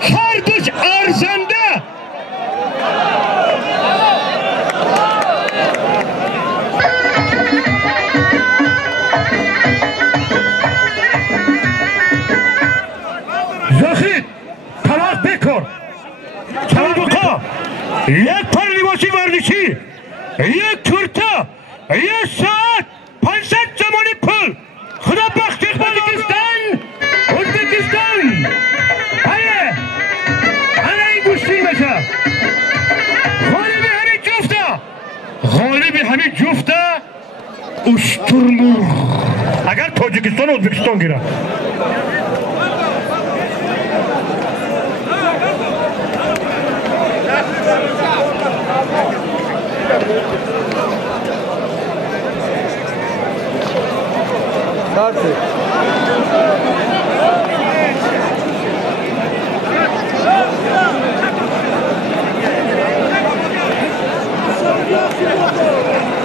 Kardeş arzanda Zahid talak bekor çalbuka یک پرلیواسی ورزشی یک کرتا یک ساعت 500 زمانی پل خدا بخش ازبکستان این گوشتی میشه غالب همین جفته اشترمور اگر تاجیکستان ازبکستان گیره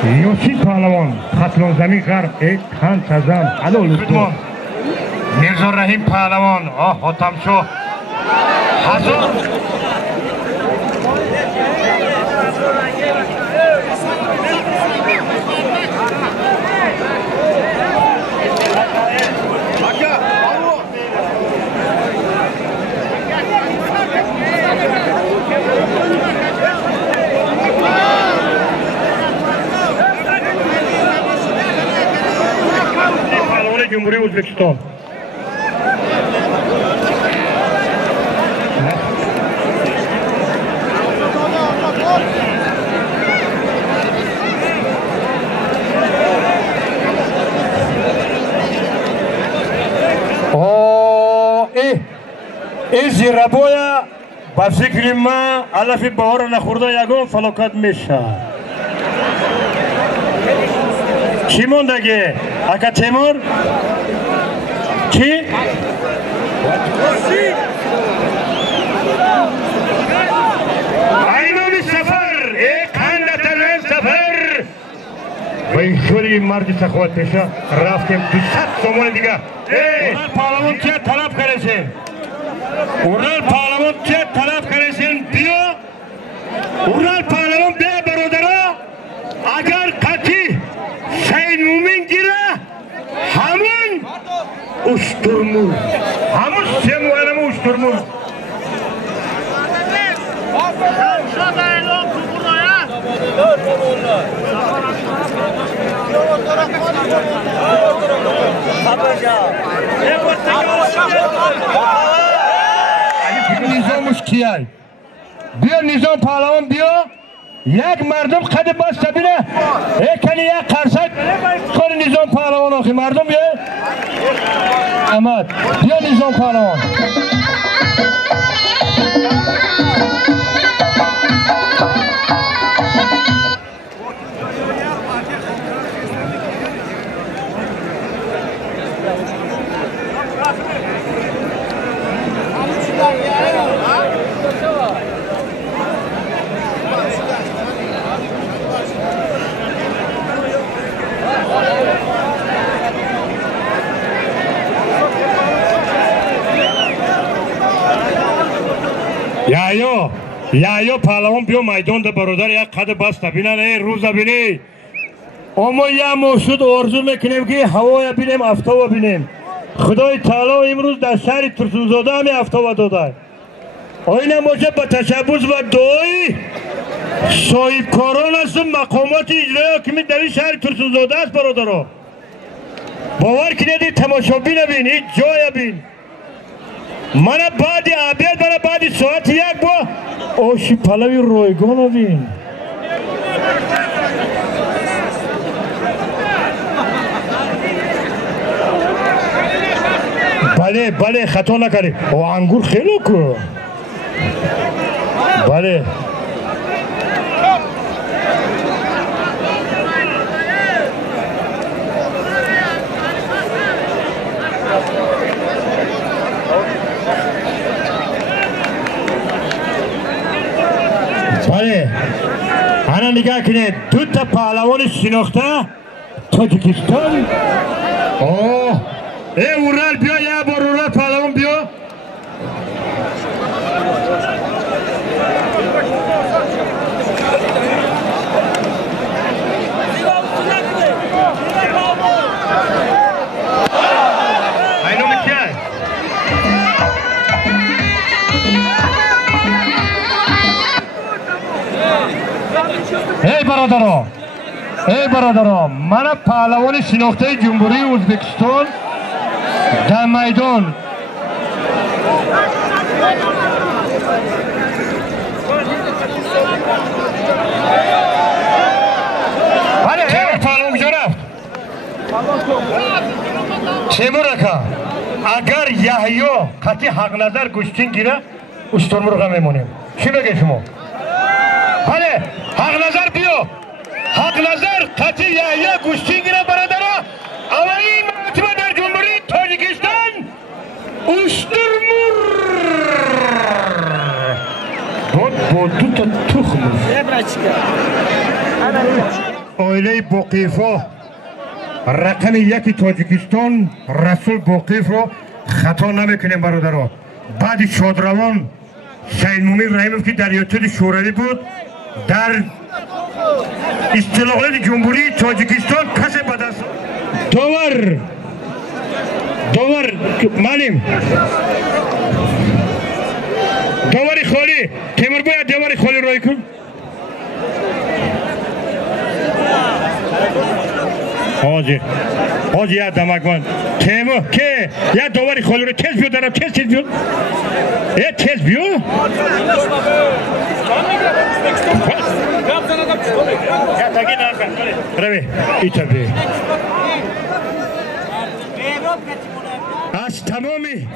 یوسی پهلوان خطلان زمین غرب ایک خان سزم حلو لطفا میرزا رحیم پهلوان حاتم شو حضور جمهوری ازبکستان این زیرابویا با فکر ما علف بهار نخورده یگان فلاکت میشه چی موندگی؟ اکا تیمور؟ چی؟ ایمان سفر ایک خاندترین سفر و این شوری مرد سخوات پیشه رفتیم 200 سومون دیگه اورال پارلمان چه طلب کردیم اورال پارلمان چه طلب کردیم بیا اورال پارلمان بیا برادرها اگر کتی سین مومن گیره همون اشترمون همون سموانمون اشترمون شد اعلام تو برای نظامش کیای بیا نظام پهلوان بیا یک مردم قد بسته بینه کنی یک قرصک کار نظام پهلوان آخی مردم بیا احمد بیا نظام پهلوان یا پهلوان بیا میدان ده برادر یک قد بسته بینه روز بینی اما یه موشود آرزو میکنیم که هوای بینیم افتاوا بینیم خدای تعالی امروز در شهر ترسونزاده همی افتاوا داده آینه موجب به تشبوس و دعای صاحبکاران است مقامات اجرایی حاکمی در این شهر ترسونزاده است برادرها باور کنید تماشابین بین هیچ جای بین من بعد عبید من بعد ساعت یک با آشی پلوی رویگان بین بله خطا نکردی و انگور خیلی کو بله بله انا نگاه کنید دو تا پهلوان شناخته تاجیکستان اوه ای اورال بیا یه بار اورال پهلوان بیا ای برادران من پهلوان شناخته جمهوری ازبکستان در میدان تیمور پهلوان کجا رفت؟ تیمور اکا اگر یحیی قطعی حق نظر گوشتین گیره اشترمرغ میمونیم چی بگه شما؟ بله حق نظر بیا حق نظر قطعی یحیی گوشتین گیره برادرها اولین مرتبه در جمهوری تاجیکستان اشترمرغ با دو تا تخم آیله باقیفا رقم یکی تاجیکستان رسول باقیف رو خطا نمیکنیم برادرها بعد شادروان سید مومن رحیموف که در ایالات شوروی بود در اصطلاحات جمهوری تاجیکستان کسی به دست داور معلم داوری خالی تیمور باید داوری خالی رای کن حاجی یه دمک من تیمور که یه داوری خالی رو تیز بیو دارم تیز بیو تیز بیو روی ایتا بی از تمامی